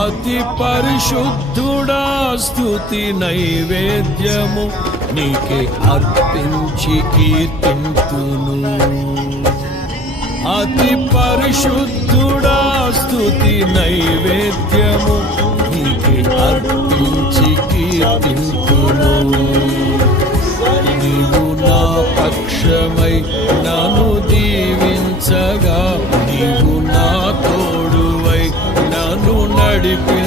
అతి పరిశుద్ధుడా స్తుతి నైవేద్యము నీకే అర్పించి కీర్తింతును. అతి పరిశుద్ధుడా స్తుతి నైవేద్యము నీకే అర్పించి కీర్తింతును. నీవు నా పక్షమై నన్ను దీవించగా, నీవు నా తోడువై నన్ను నడిపి